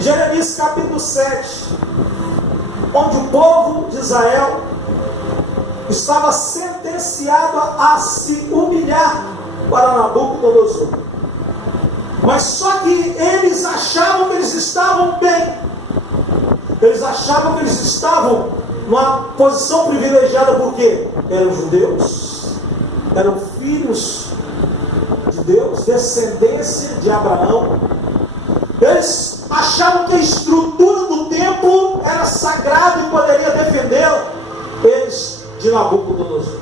Jeremias capítulo 7, onde o povo de Israel estava sentenciado a se humilhar para Nabucodonosor. Mas só que eles achavam que eles estavam bem. Eles achavam que eles estavam numa posição privilegiada, porque eram judeus, eram filhos de Deus, descendência de Abraão. Eles achavam que a estrutura do templo era sagrada e poderia defendê-lo. Eles de Nabucodonosor.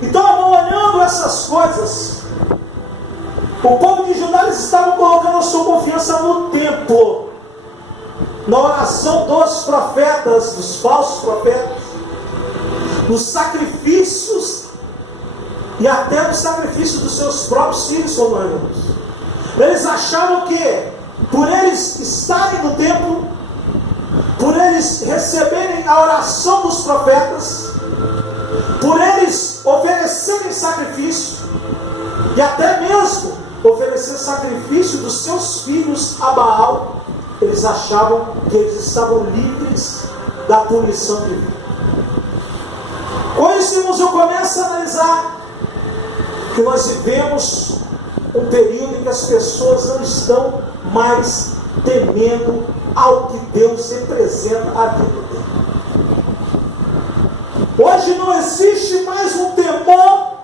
Então, olhando essas coisas, o povo de Judá, eles estavam colocando a sua confiança no templo, na oração dos profetas, dos falsos profetas, nos sacrifícios e até nos sacrifícios dos seus próprios filhos humanos. Eles achavam que, por eles estarem no templo, por eles receberem a oração dos profetas, por eles oferecerem sacrifício, e até mesmo oferecer sacrifício dos seus filhos a Baal, eles achavam que eles estavam livres da punição divina. Com isso, irmãos, eu começo a analisar que nós vivemos um período em que as pessoas não estão mais temendo ao que Deus representa a vida dele. Hoje não existe mais um temor,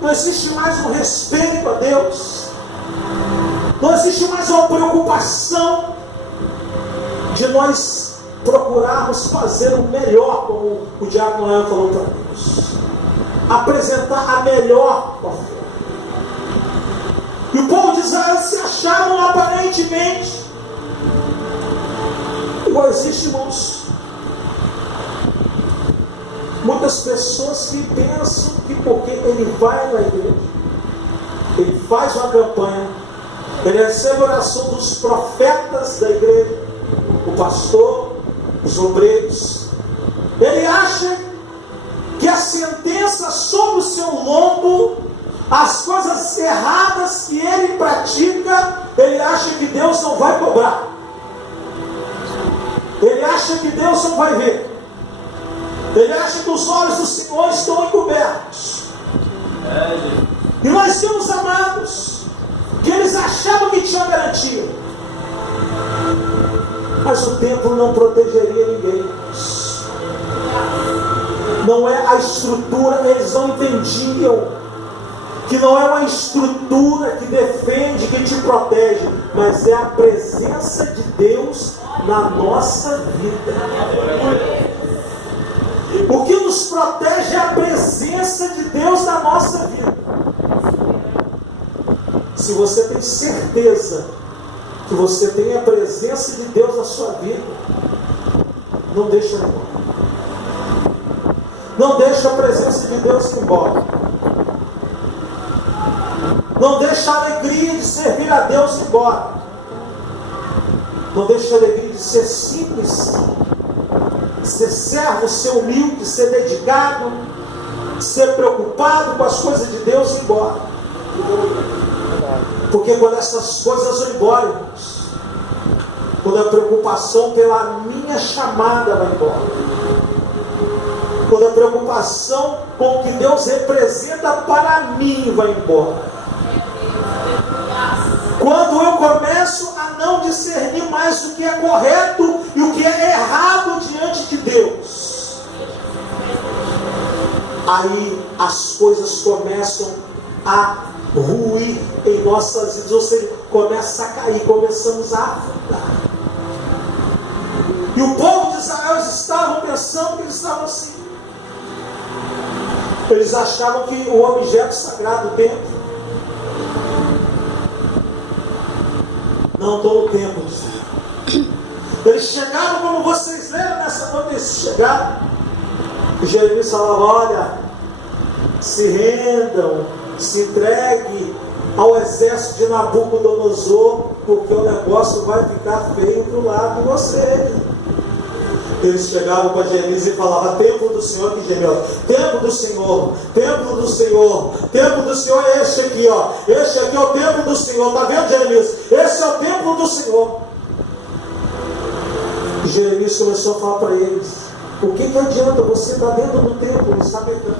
não existe mais um respeito a Deus, não existe mais uma preocupação de nós procurarmos fazer o melhor, como o diácono Noel falou para Deus, apresentar a melhor oferta. E o povo de Israel se acharam aparentemente igual. Existe, irmãos, muitas pessoas que pensam que porque ele vai na igreja, ele faz uma campanha, ele recebe a oração dos profetas da igreja, o pastor, os obreiros, ele acha que a sentença sobre o seu lombo, as coisas erradas que ele pratica, ele acha que Deus não vai cobrar, ele acha que Deus não vai ver, ele acha que os olhos do Senhor estão encobertos. E nós temos amados que eles achavam que tinham garantia, mas o templo não protegeria ninguém. Não é a estrutura, eles não entendiam que não é uma estrutura que defende, que te protege, mas é a presença de Deus na nossa vida. O que nos protege é a presença de Deus na nossa vida. Se você tem certeza que você tem a presença de Deus na sua vida, não deixa ela embora. Não deixa a presença de Deus ir embora. Não deixa a alegria de servir a Deus ir embora. Não deixa a alegria de ser simples, ser servo, ser humilde, ser dedicado, ser preocupado com as coisas de Deus ir embora. Porque quando essas coisas vão embora, irmãos, quando a preocupação pela minha chamada vai embora, quando a preocupação com o que Deus representa para mim vai embora, quando eu começo a não discernir mais o que é correto e o que é errado diante de Deus, aí as coisas começam a ruir em nossas vidas, ou seja, começa a cair, começamos a afundar. E o povo de Israel estavam pensando que eles estavam assim. Eles achavam que o objeto sagrado do templo, não estou no templo. Eles chegaram, como vocês leram nessa noite, eles chegaram, e Jeremias falava: olha, se rendam, se entregue ao exército de Nabucodonosor, porque o negócio vai ficar feio para o lado de vocês. Eles chegavam para Jeremias e falavam: templo do Senhor, que gemeu, templo do Senhor, templo do Senhor, templo do Senhor é este aqui, ó. Este aqui é o templo do Senhor, está vendo, Jeremias? Esse é o templo do Senhor. Jeremias começou a falar para eles: o que adianta você estar dentro do templo e estar pecando?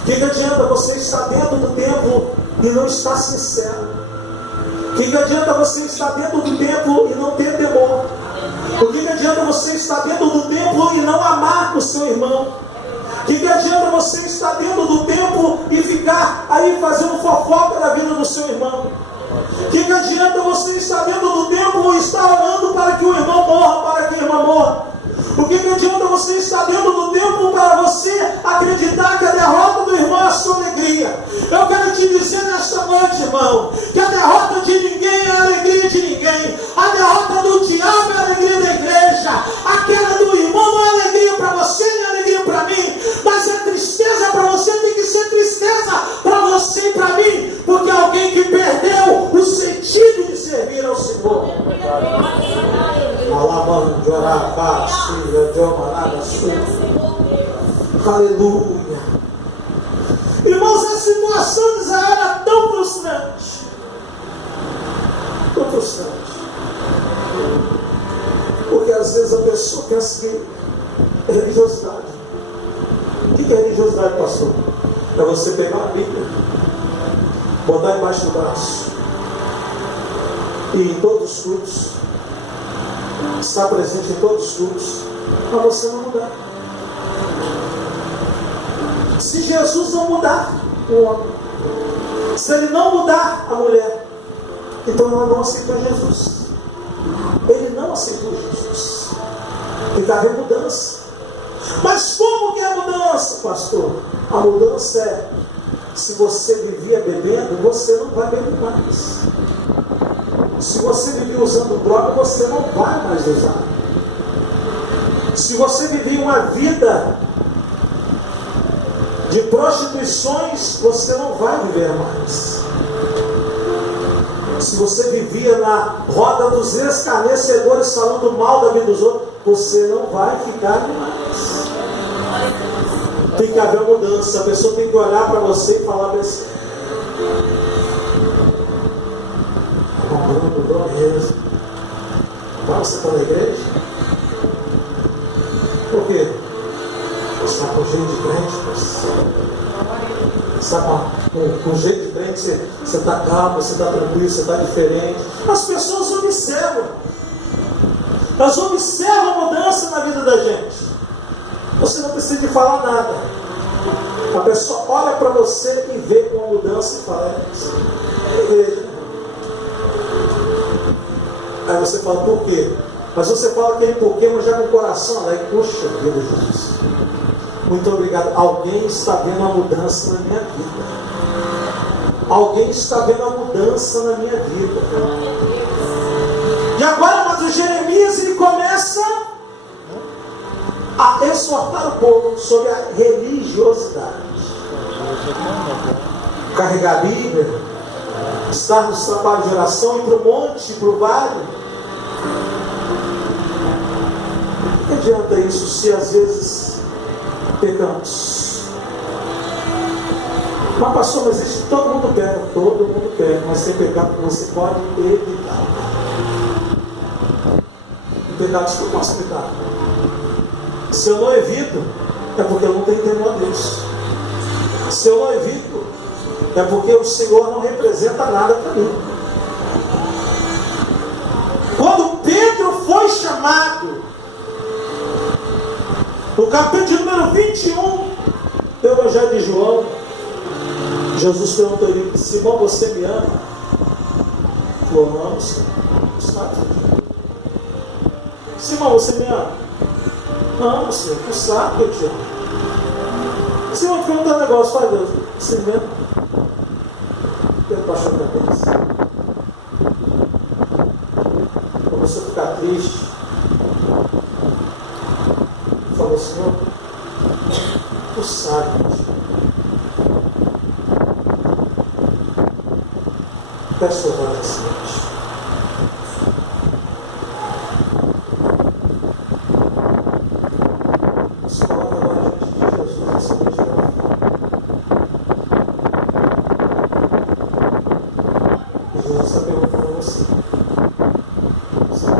O que adianta você estar dentro do templo e não estar sincero? O que adianta você estar dentro do templo e não ter temor? O que adianta você estar dentro do templo e não amar o seu irmão? O que adianta você estar dentro do templo e ficar aí fazendo fofoca da vida do seu irmão? O que adianta você estar dentro do templo e estar orando para que o irmão morra, para que a irmã morra? O que adianta você estar dentro do templo para você acreditar que a derrota do irmão é a sua alegria? Eu quero te dizer nesta noite, irmão, que a derrota de ninguém é a alegria de ninguém. A derrota do diabo é a alegria da igreja. A queda do irmão não é alegria para você, nem alegria para mim. Mas a tristeza para você tem que ser tristeza para você e para mim, porque alguém que perdeu o sentido de servir ao Senhor. Aleluia. Irmãos, a situação de Israel era tão frustrante. Tão frustrante. Porque às vezes a pessoa pensa que é religiosidade. O que é religiosidade, pastor? É você pegar a Bíblia, botar embaixo do braço e em todos os cultos, estar presente em todos os cultos, para você não mudar. Se Jesus não mudar o homem, se ele não mudar a mulher, então ela não aceitou Jesus. Ele não aceitou Jesus. Tem que haver mudança. Mas como que é a mudança, pastor? A mudança é: se você vivia bebendo, você não vai beber mais. Se você vivia usando droga, você não vai mais usar. Se você vivia uma vida de prostituições, você não vai viver mais. Se você vivia na roda dos escarnecedores falando mal da vida dos outros, você não vai ficar mais. Tem que haver mudança. A pessoa tem que olhar para você e falar para você: você está na igreja? Por quê? Você está com jeito de crente, você está com jeito de crente, você está calmo, você está tranquilo, você está diferente. As pessoas observam. Elas observam a mudança na vida da gente. Você não precisa de falar nada. A pessoa olha para você e vê uma mudança e fala: é igreja. Aí você fala: por quê? Mas você fala aquele porquê, mas já com o coração alegre. Puxa vida, Jesus, muito obrigado. Alguém está vendo a mudança na minha vida. Alguém está vendo a mudança na minha vida. E agora, mas o Jeremias, ele começa a exortar o povo sobre a religiosidade. Carregar a Bíblia, estar nos trabalhos de oração, ir para o monte, para o vale. O que adianta isso se às vezes pecamos? Mas pastor, mas isso todo mundo pega, mas tem pecado que você pode evitar. Pecados que eu posso evitar. Se eu não evito, é porque eu não tenho temor a Deus. Se eu não evito, é porque o Senhor não representa nada para mim. Quando Pedro foi chamado, no capítulo número 21 do Evangelho de João, Jesus perguntou a ele: Simão, você me ama? Ele falou: não, Senhor. Simão, você me ama? Não, Senhor, tu sabe que eu te amo. Simão, te perguntar um negócio, faz Deus. Você me ama? Pedro baixou a cabeça. Começou a ficar triste. Falou: Senhor, tu sabe que eu te amo. Peço a voz nessa noite. Se coloca agora diante de Jesus nessa noite. E Jesus está perguntando para você: você é?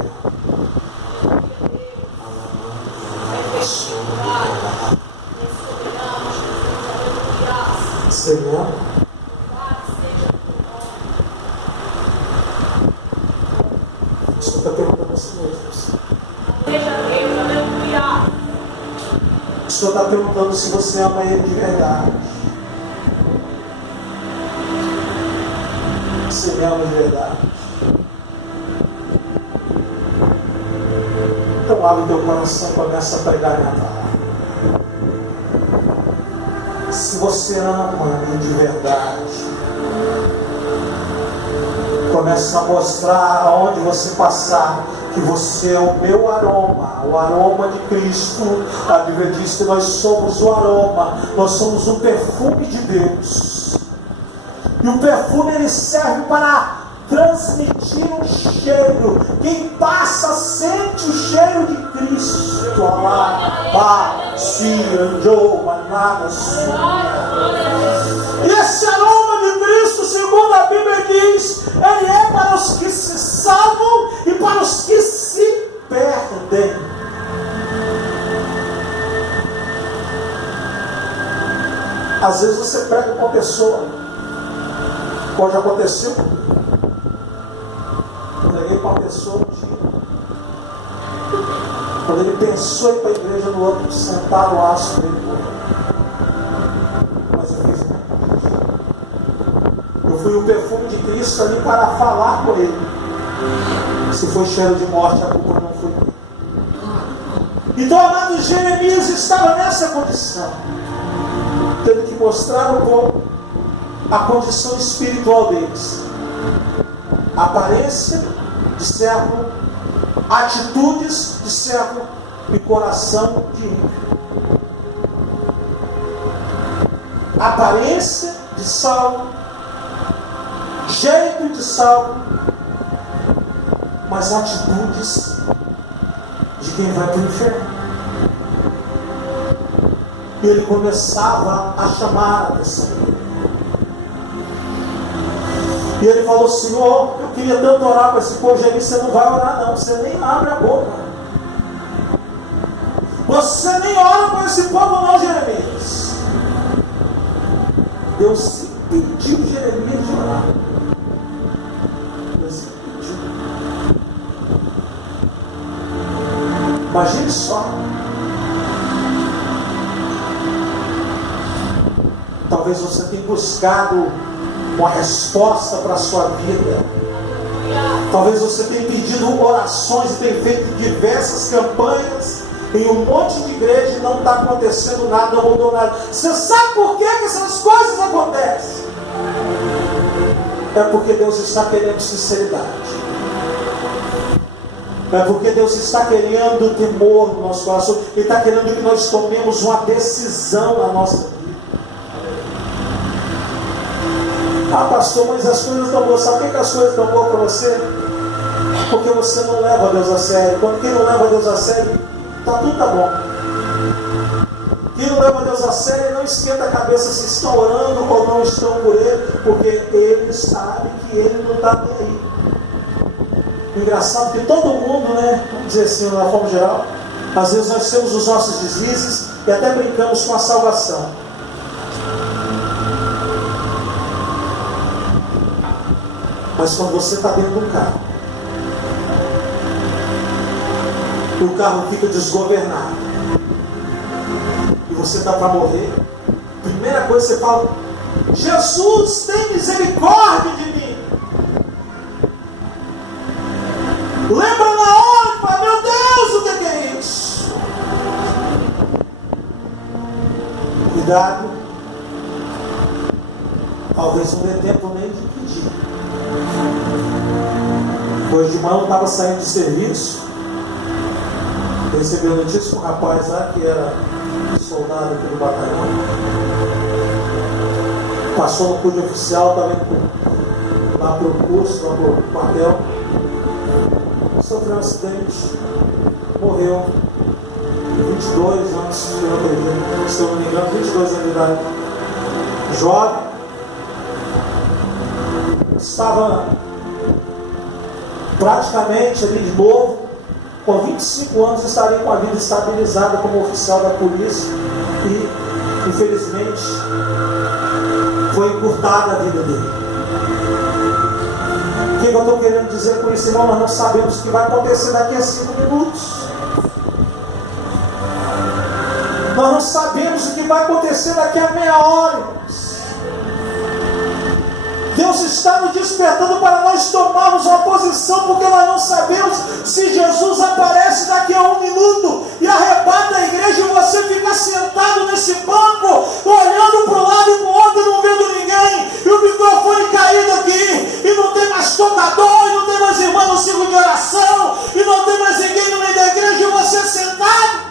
O Senhor está perguntando a si mesmo. O Senhor está perguntando se você ama Ele de verdade. Se me ama de verdade. Então abre o teu coração e começa a pregar minha palavra. Se você ama Ele de verdade, começa a mostrar aonde você passar que você é o meu aroma, o aroma de Cristo. A Bíblia diz que nós somos o aroma, nós somos o perfume de Deus. E o perfume ele serve para transmitir um cheiro. Quem passa sente o cheiro de Cristo. Alá, se anjou, manada, e esse aroma de Cristo, segundo a Bíblia diz, ele é para os que se salvam e para os que se perdem. Às vezes você prega com uma pessoa, pode acontecer. Eu preguei com uma pessoa um dia, quando ele pensou em ir para a igreja, no outro sentar o aço dele. Mas eu fiz uma coisa. Eu fui o perfume de Cristo ali para falar com ele. Se foi cheiro de morte, a culpa não foi dele. Então, amado, Jeremias estava nessa condição, tendo que mostrar um pouco a condição espiritual deles. A aparência de servo, atitudes de servo e coração de ímpio. Aparência de salvo, jeito de salvo, mas atitudes de quem vai para o inferno. E ele começava a chamar a atenção dele. E ele falou: Senhor, eu queria tanto orar para esse povo. Jeremias, você não vai orar não, você nem abre a boca. Você nem ora para esse povo não, Jeremias. Deus impediu Jeremias de orar. Deus impediu. Imagine só. Talvez você tenha buscado uma resposta para a sua vida. Talvez você tenha pedido orações e tenha feito diversas campanhas em um monte de igreja e não está acontecendo nada, não mudou nada. Você sabe por que essas coisas acontecem? É porque Deus está querendo sinceridade. É porque Deus está querendo temor no nosso coração. Ele está querendo que nós tomemos uma decisão na nossa vida. Ah, pastor, mas as coisas estão boas. Sabe por que as coisas estão boas para você? Porque você não leva Deus a sério. Quando quem não leva Deus a sério, tudo tá bom. Quem não leva Deus a sério, não esquenta a cabeça se estão orando ou não estão por Ele, porque Ele sabe que Ele não está nem aí. Engraçado que todo mundo, né, vamos dizer assim, de uma forma geral, às vezes nós temos os nossos deslizes e até brincamos com a salvação. Mas quando você está dentro do carro e o carro fica desgovernado e você está para morrer, a primeira coisa que você fala: Jesus, tem misericórdia de mim. Lembra na hora e fala: meu Deus, o que é isso? Cuidado, talvez não dê tempo nem de pedir. Hoje de manhã eu estava saindo de serviço, recebi a notícia de um rapaz lá que era soldado aqui do batalhão, passou no curso oficial, estava indo lá para o curso, lá para o quartel, sofreu um acidente, morreu, 22 anos, se eu não me engano, 22 anos de idade, jovem, estava praticamente ali de novo, com 25 anos estaria com a vida estabilizada como oficial da polícia e infelizmente foi encurtada a vida dele. que eu estou querendo dizer com isso, irmão? Nós não sabemos o que vai acontecer daqui a 5 minutos. Nós não sabemos o que vai acontecer daqui a meia hora, irmãos. Deus está nos despertando para nós tomarmos uma posição, porque nós não sabemos se Jesus aparece daqui a 1 minuto e arrebata a igreja e você fica sentado nesse banco, olhando para um lado e para o outro e não vendo ninguém, e o microfone caído aqui, e não tem mais tocador, e não tem mais irmão no círculo de oração, e não tem mais ninguém no meio da igreja, e você sentado.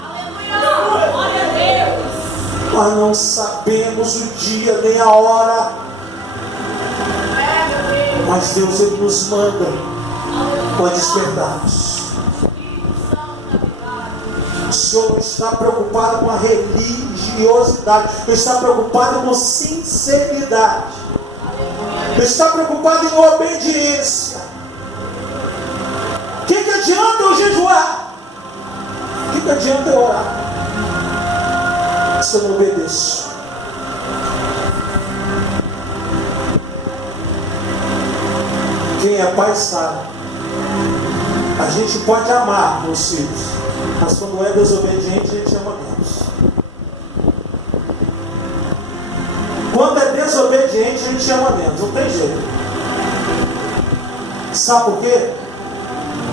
Aleluia! Glória a Deus! Nós não sabemos o dia nem a hora, mas Deus, Ele nos manda para despertarmos. O Senhor não está preocupado com a religiosidade, Ele está preocupado com sinceridade, Ele está preocupado em obediência. O que adianta eu jejuar? O que adianta eu orar se eu não obedeço? Quem é pai sabe. A gente pode amar os filhos, mas quando é desobediente, a gente ama menos. Quando é desobediente, a gente ama menos. Não tem jeito. Sabe por quê?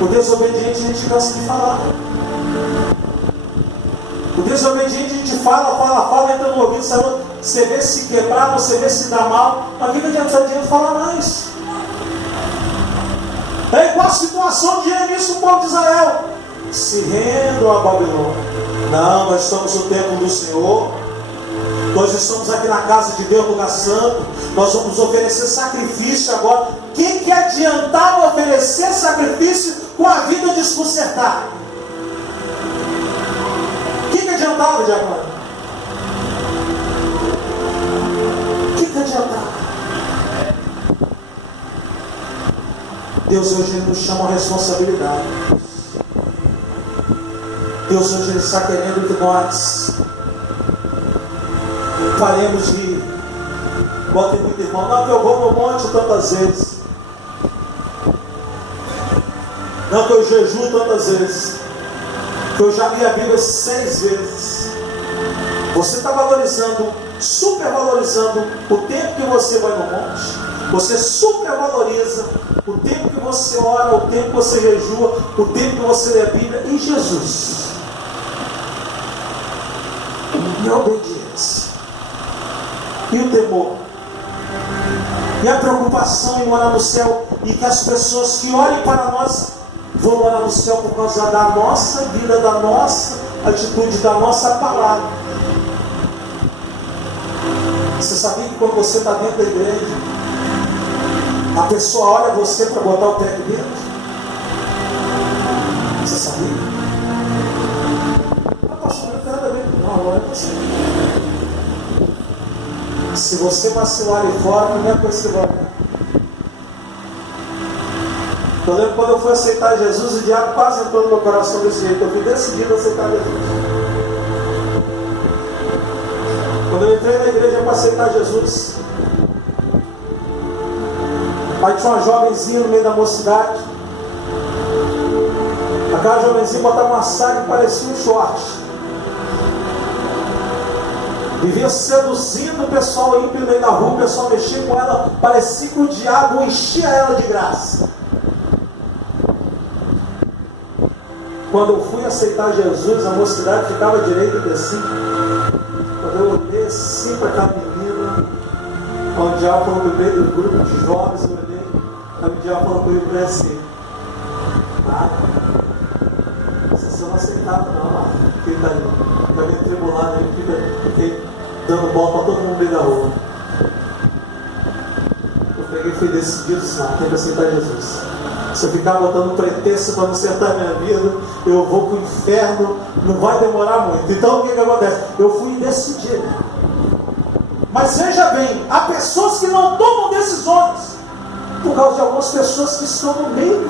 O desobediente a gente cansa de falar. O desobediente a gente fala, entra no ouvido, sabe? Você vê se quebrar, você vê se dá mal. Mas o que adianta falar mais? É igual a situação de Jeremias com o povo de Israel. Se rendam a Babilônia. Não, nós estamos no templo do Senhor. Nós estamos aqui na casa de Deus, lugar santo. Nós vamos oferecer sacrifício agora. O que adiantava oferecer sacrifício com a vida desconcertada? O que adiantava, diácono? O que adiantava? Deus hoje nos chama a responsabilidade. Deus hoje Ele está querendo que nós paremos de... Bota muito irmão, não que eu vou no monte tantas vezes, não que eu jejuo tantas vezes, que eu já li a Bíblia 6 vezes. Você está valorizando, supervalorizando o tempo que você vai no monte. Você supervaloriza o tempo que você ora, o tempo que você jejua, o tempo que você lê a Bíblia em Jesus. E a obediência. E o temor. E a preocupação em morar no céu. E que as pessoas que olhem para nós vão morar no céu por causa da nossa vida, da nossa atitude, da nossa palavra. Você sabia que quando você está dentro da igreja, a pessoa olha você para botar o pé aqui dentro? Você sabia? Pastor, não tem nada a ver. Não, não é você. Se você vacilar ali fora, não é coisa que vai. Eu lembro quando eu fui aceitar Jesus, o diabo quase entrou no meu coração desse jeito. Eu fui decidido a aceitar Jesus. Quando eu entrei na igreja para aceitar Jesus, aí tinha uma jovenzinha no meio da mocidade. Aquela jovenzinha botava uma saia que parecia um short. Vivia seduzindo o pessoal ímpio no meio da rua. O pessoal mexia com ela. Parecia que o diabo enchia ela de graça. Quando eu fui aceitar Jesus, a mocidade ficava direita e assim. Quando eu olhei assim para aquela menina, o diabo falou no meio do grupo de jovens, eu olhei. Aí o diabo falou comigo para assim: você não aceitava não, ele está ali, está meio tribulado, ele fica dando bola para todo mundo no meio da rua. Eu peguei e fui decidido, tem que aceitar Jesus. Se eu ficar botando pretexto para não acertar minha vida, eu vou para o inferno, não vai demorar muito. Então o que acontece? Eu fui decidido. Mas veja bem, há pessoas que não tomam decisões por causa de algumas pessoas que estão no meio.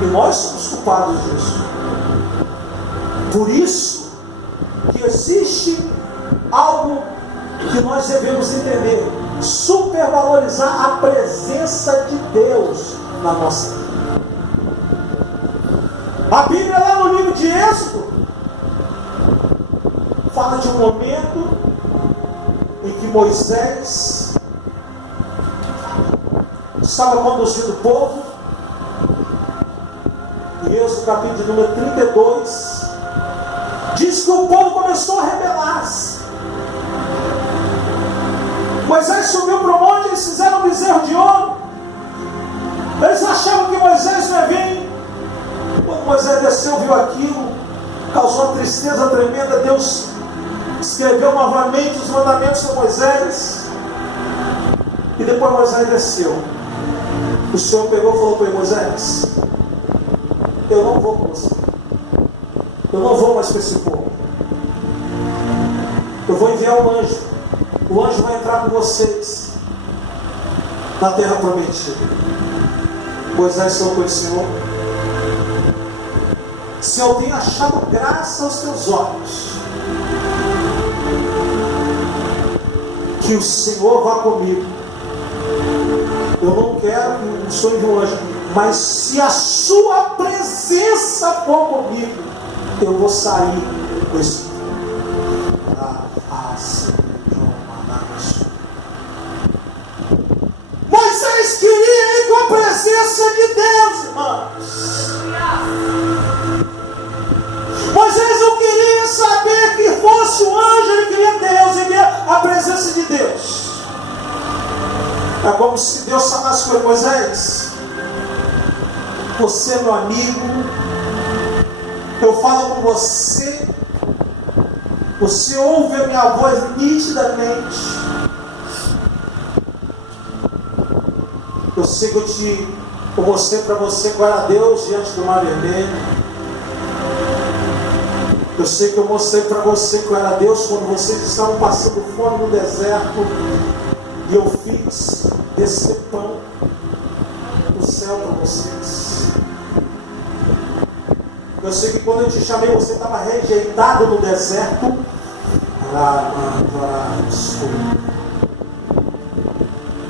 E nós somos culpados disso. Por isso que existe algo que nós devemos entender. supervalorizar a presença de Deus na nossa vida. A Bíblia, lá no livro de Êxodo, fala de um momento em que Moisés estava conduzindo o povo. Em Êxodo capítulo número 32, diz que o povo começou a rebelar-se. Moisés subiu para o monte, eles fizeram um bezerro de ouro. Eles achavam que Moisés não ia vir. Quando Moisés desceu, viu aquilo, causou uma tristeza tremenda. Deus escreveu novamente os mandamentos a Moisés. E depois Moisés desceu. O Senhor pegou e falou para ele: Moisés, eu não vou com você. Eu não vou mais para esse povo. Eu vou enviar um anjo. O anjo vai entrar com vocês na terra prometida. Moisés falou para o Senhor: se eu tenho achado graça aos teus olhos, que o Senhor vá comigo. Eu não quero que o Senhor envie um anjo, mas se a sua presença for comigo, eu vou sair desse. Moisés queria ir com a presença de Deus, irmãos. Moisés não queria saber que fosse um anjo, ele queria Deus, ele queria a presença de Deus. É como se Deus falasse com Moisés: você é meu amigo, eu falo com você, você ouve a minha voz nitidamente. Eu sei que eu mostrei para você qual era Deus diante do mar vermelho. Eu sei que eu mostrei para você qual era Deus quando vocês estavam passando fome no deserto. E eu fiz descer pão do céu para vocês. Eu sei que quando eu te chamei, você estava rejeitado no deserto.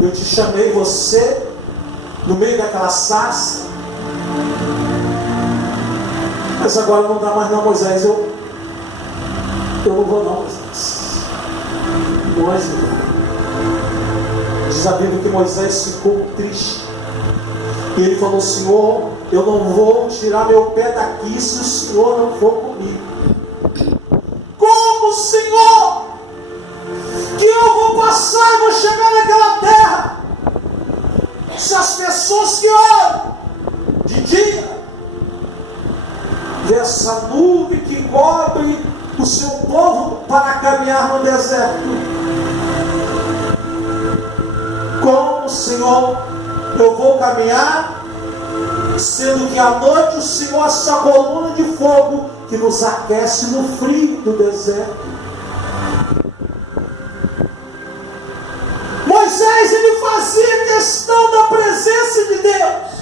Eu te chamei, você no meio daquela sarça. Mas agora não dá mais não, Moisés. Eu não vou não, Moisés. Longe. Diz a Bíblia que Moisés ficou triste. E ele falou: Senhor, eu não vou tirar meu pé daqui se o Senhor não for comigo. Como, Senhor, que eu vou passar e vou chegar naquela terra? Se as pessoas que olham de dia vê essa nuvem que cobre o seu povo para caminhar no deserto. Como, Senhor, eu vou caminhar, sendo que à noite o Senhor é essa coluna de fogo que nos aquece no frio do deserto. Moisés, ele fazia questão da presença de Deus.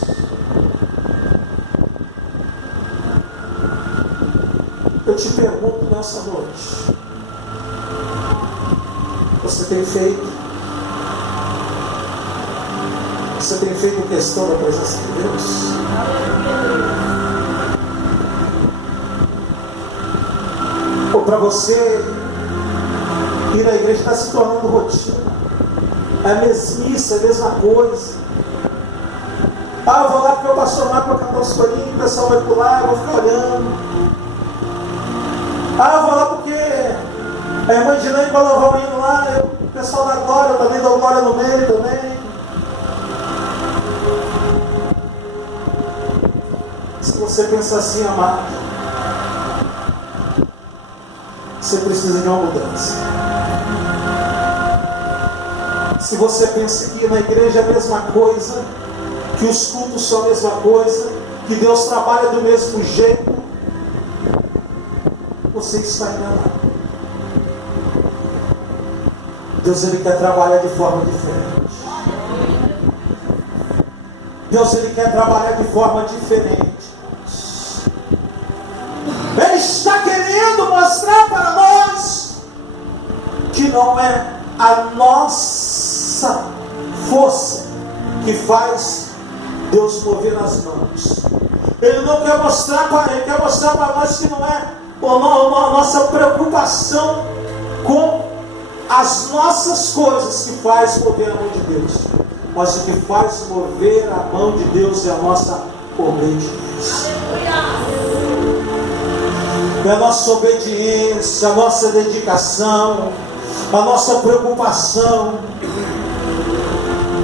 Eu te pergunto nessa noite: você tem feito? Você tem feito questão da presença de Deus? Ou para você ir à igreja está se tornando rotina? É a mesmice, é a mesma coisa. Eu vou lá porque o pastor Marco vai cantar os corinhos, o pessoal vai pular, eu vou ficar olhando. Eu vou lá porque a irmã Dilene vai louvar o hino lá, o pessoal dá glória, eu também dou glória no meio também. Se você pensa assim, amado, você precisa de uma mudança. Se você pensa que na igreja é a mesma coisa, que os cultos são a mesma coisa, que Deus trabalha do mesmo jeito, você está enganado. Deus, ele quer trabalhar de forma diferente. Deus, ele quer trabalhar de forma diferente. Ele está querendo mostrar para nós que não é a nossa essa força que faz Deus mover nas mãos. Ele não quer mostrar para ele, quer mostrar para nós que não é a nossa preocupação com as nossas coisas que faz mover a mão de Deus, mas o que faz mover a mão de Deus é a nossa obediência. É a nossa obediência, a nossa dedicação, a nossa preocupação.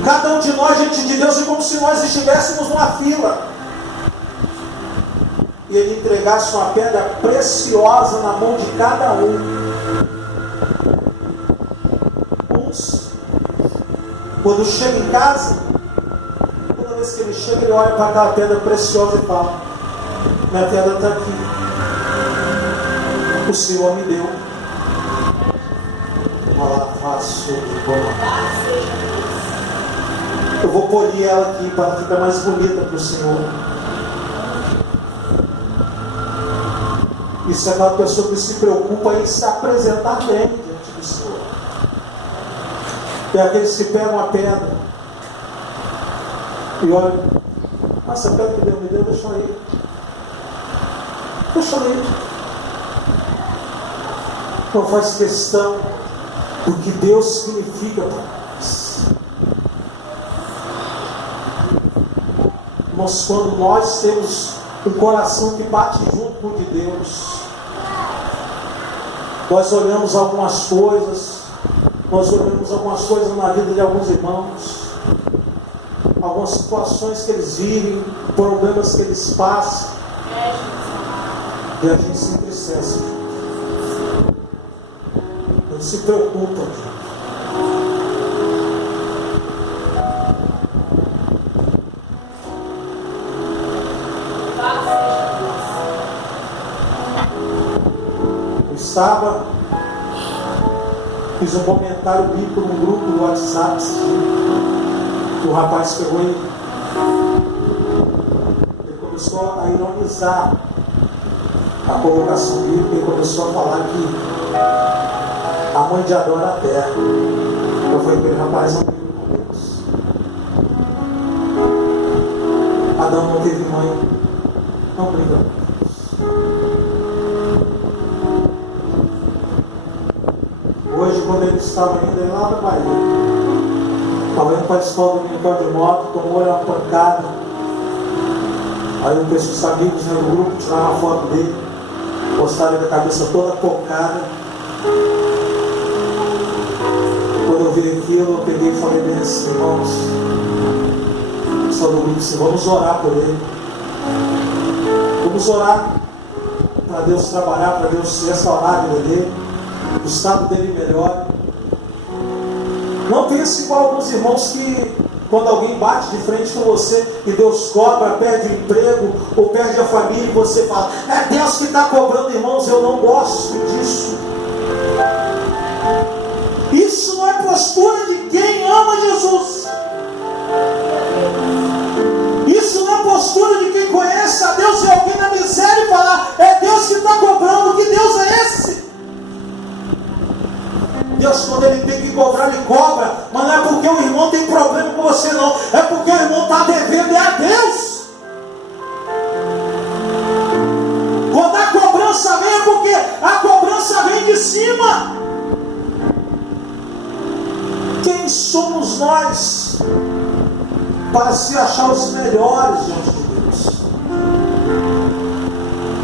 Cada um de nós diante de Deus é como se nós estivéssemos numa fila e Ele entregasse uma pedra preciosa na mão de cada um. Uns, quando chega em casa, toda vez que ele chega, ele olha para aquela pedra preciosa e fala: minha pedra está aqui, o Senhor me deu. Eu vou polir ela aqui para ficar mais bonita para o Senhor. Isso é uma pessoa que se preocupa em se apresentar bem diante do Senhor. E aqueles que pegam a pedra e olham: essa pedra que Deus me deu, deixa aí. Deixa aí. Não faz questão do que Deus significa para nós. Mas quando nós temos um coração que bate junto com o de Deus, nós olhamos algumas coisas na vida de alguns irmãos, algumas situações que eles vivem, problemas que eles passam, e a gente se entristece, a gente se preocupa. Fiz um comentário bíblico no grupo do WhatsApp, que o rapaz pegou ele começou a ironizar a colocação bíblica e começou a falar que a mãe de Adão era a terra. Eu falei: aquele rapaz não vive com Deus. Adão não teve mãe, não brinca com Deus. Hoje, quando ele estava indo lá na Bahia, estava indo para a escola dominical de moto, tomou uma pancada. Aí um pessoal, os amigos do grupo tiraram uma foto dele, postaram ele com a cabeça toda pocada. Quando eu vi aquilo, eu peguei e falei bem assim: irmãos, só do grupo assim, vamos orar por ele. Vamos orar para Deus trabalhar, para Deus restaurar a vida dele, o estado dele melhor. Não pense igual alguns irmãos que, quando alguém bate de frente com você e Deus cobra, perde o emprego ou perde a família, e você fala: é Deus que está cobrando. Irmãos, eu não gosto disso. Isso não é postura de quem ama Jesus. Isso não é postura de quem conhece a Deus e alguém na miséria e falar: é Deus que está cobrando. Que Deus é esse? Deus, quando Ele tem que cobrar, Ele cobra. Mas não é porque o irmão tem problema com você, não. É porque o irmão está devendo a Deus. Quando a cobrança vem, é porque a cobrança vem de cima. Quem somos nós para se achar os melhores diante de Deus?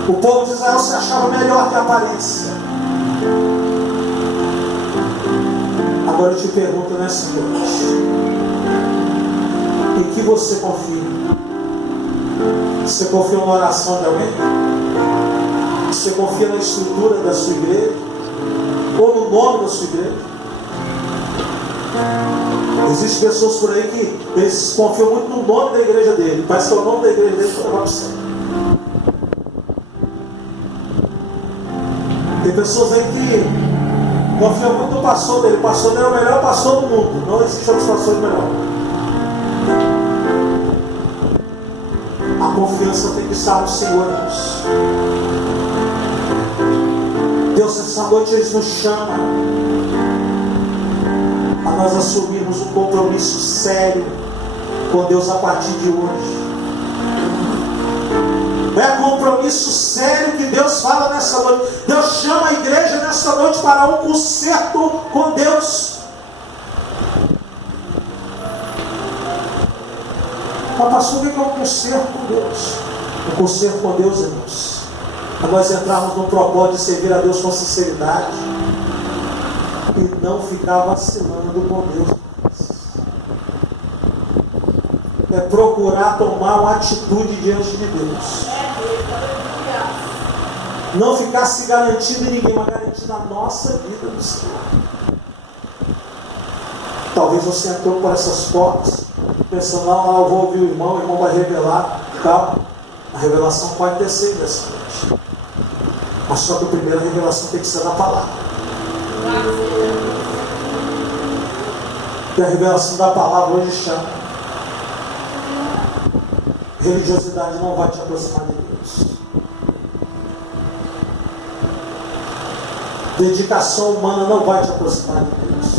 O povo de Israel se achava melhor que a aparência. Agora eu te pergunto nessa noite: em que você confia? Você confia na oração de alguém? Você confia na estrutura da sua igreja? Ou no nome da sua igreja? Existem pessoas por aí que eles confiam muito no nome da igreja dele. Parece que é o nome da igreja dele que vai para o céu. Tem pessoas aí que confiam muito no pastor dele. O pastor dele é o melhor pastor do mundo. Não existe outro pastor melhor. A confiança tem que estar no Senhor, Deus. Deus, essa noite Ele nos chama a nós assumirmos um compromisso sério com Deus a partir de hoje. É compromisso sério que Deus fala nessa noite. Deus chama a igreja nessa noite para um concerto com Deus. Mas pastor, o que é um concerto com Deus? Um concerto com Deus, irmãos, é nós entrarmos no propósito de servir a Deus com sinceridade e não ficar vacilando com Deus. É procurar tomar uma atitude diante de Deus. Não ficar se garantindo em ninguém, mas garantindo a nossa vida no Senhor. Talvez você entrou por essas portas pensando, não, eu vou ouvir o irmão vai revelar. Calma, a revelação pode descer dessa noite. Mas só que a primeira revelação tem que ser da palavra. E a revelação da palavra hoje chama. Religiosidade não vai te aproximar de Deus. Dedicação humana não vai te aproximar de Deus.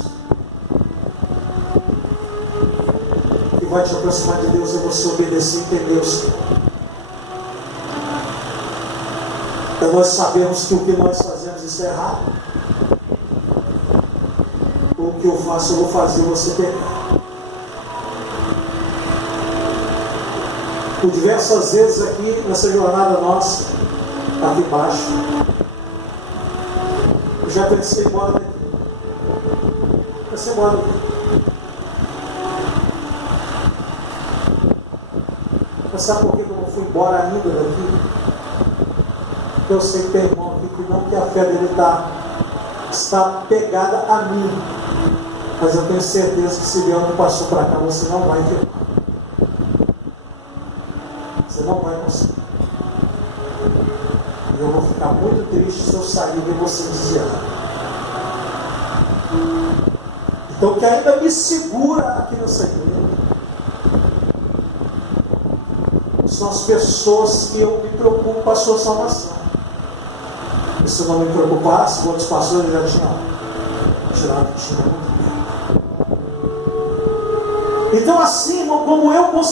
O que vai te aproximar de Deus é você obedecer e entender o Senhor. É nós sabemos que o que nós fazemos isso é errado. O que eu faço, eu vou fazer, você pegar. Por diversas vezes aqui nessa jornada nossa, aqui embaixo, eu já pensei em ir embora daqui. Pensei em ir embora daqui. Mas sabe por que eu não fui embora ainda daqui? Porque eu sei que tem irmão aqui que não que a fé dele está pegada a mim. Mas eu tenho certeza que se Deus não passou para cá, você não vai ver. Você não vai conseguir. E eu vou ficar muito triste se eu sair e ver você desviar. Então o que ainda me segura aqui nessa igreja são as pessoas que eu me preocupo com a sua salvação. E se eu não me preocupasse, outros pastores já tinham tirado muito tempo. Então assim, como eu consigo